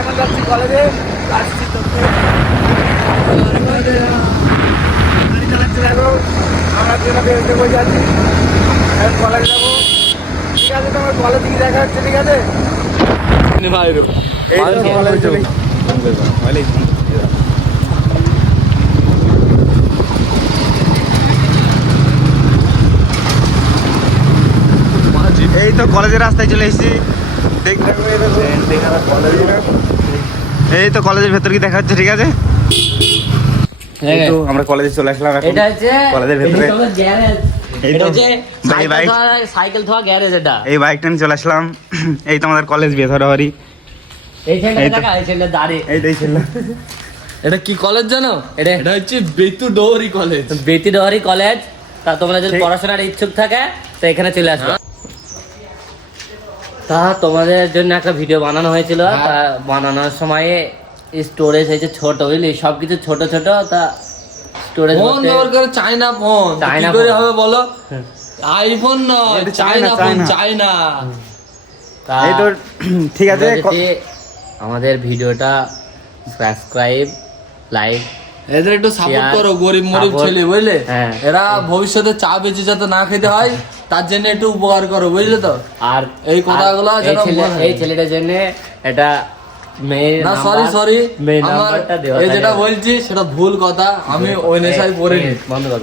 এখন যাচ্ছি কলেজে, আসছি তো গাড়ি চালাচ্ছি। দেখো আমরা দুজনে বেরোতে বসে আছি, এখন কলেজে যাবো। ঠিক আছে, তোমার কলেজ থেকে দেখা হচ্ছে। ঠিক আছে, এই তো কলেজে চলে এই তো কলেজের রাস্তায় চলে এসেছি। এই তো কলেজের ভেতর কি দেখা হচ্ছে। ঠিক আছে, এই তো আমরা কলেজে চলে আসলাম। এটা হচ্ছে কলেজের ভেতরে গ্যারেজ। এই এটা তো হচ্ছে এই বাইক, সাইকেল ধোয়া গ্যারেজ। এটা এই বাইকটা নিয়ে চলে আসলাম। এই তো আমাদের কলেজ বেধরাবাড়ি। এই ছেলেটা দেখা, এই ছেলেটা দাঁড়িয়ে। এইটাই ছিল। এটা কি কলেজ জানো? এটা এটা হচ্ছে বেতু ডোহরি কলেজ। বেতিডহরি কলেজ। তা তোমরা যদি ঠিক। পড়াশোনার ইচ্ছুক থাকে তো এখানে চলে আসবে। তা তোমাদের জন্য একটা ভিডিও বানানো হয়েছিল। তা বানানোর সময় স্টোরেজ হয়েছে ছোট, বুঝলি, সবকিছু ছোট ছোট। তা স্টোরেজ ফোন ব্যবহার করে চায়না ফোন, কি চায়না করে ফোন। হবে বলো? আইফোন নয়, এটা China China, phone, China. China. এই তো ঠিক আছে। আমাদের ভিডিওটা সাবস্ক্রাইব, লাইক, এদের একটু সাপোর্ট Share, করো, গরিব মরিব support। ছেলে, বুঝলে? হ্যাঁ। এরা ভবিষ্যতে চা বেঁচে যাতে না খেতে হয় তার জন্য একটু উপকার করো, বুঝলে তো? আর এই কথাগুলো আর যেন মনে হয়। এই ছেলেটার জন্য এটা মেয়ের না, নাম্বার, সরি মেয়ের আমার নাম্বারটা দেওয়া এই যেটা থাকে। বলছি সেটা ভুল কথা, আমি ওই নেশায় পড়িনি। বন্ধ কর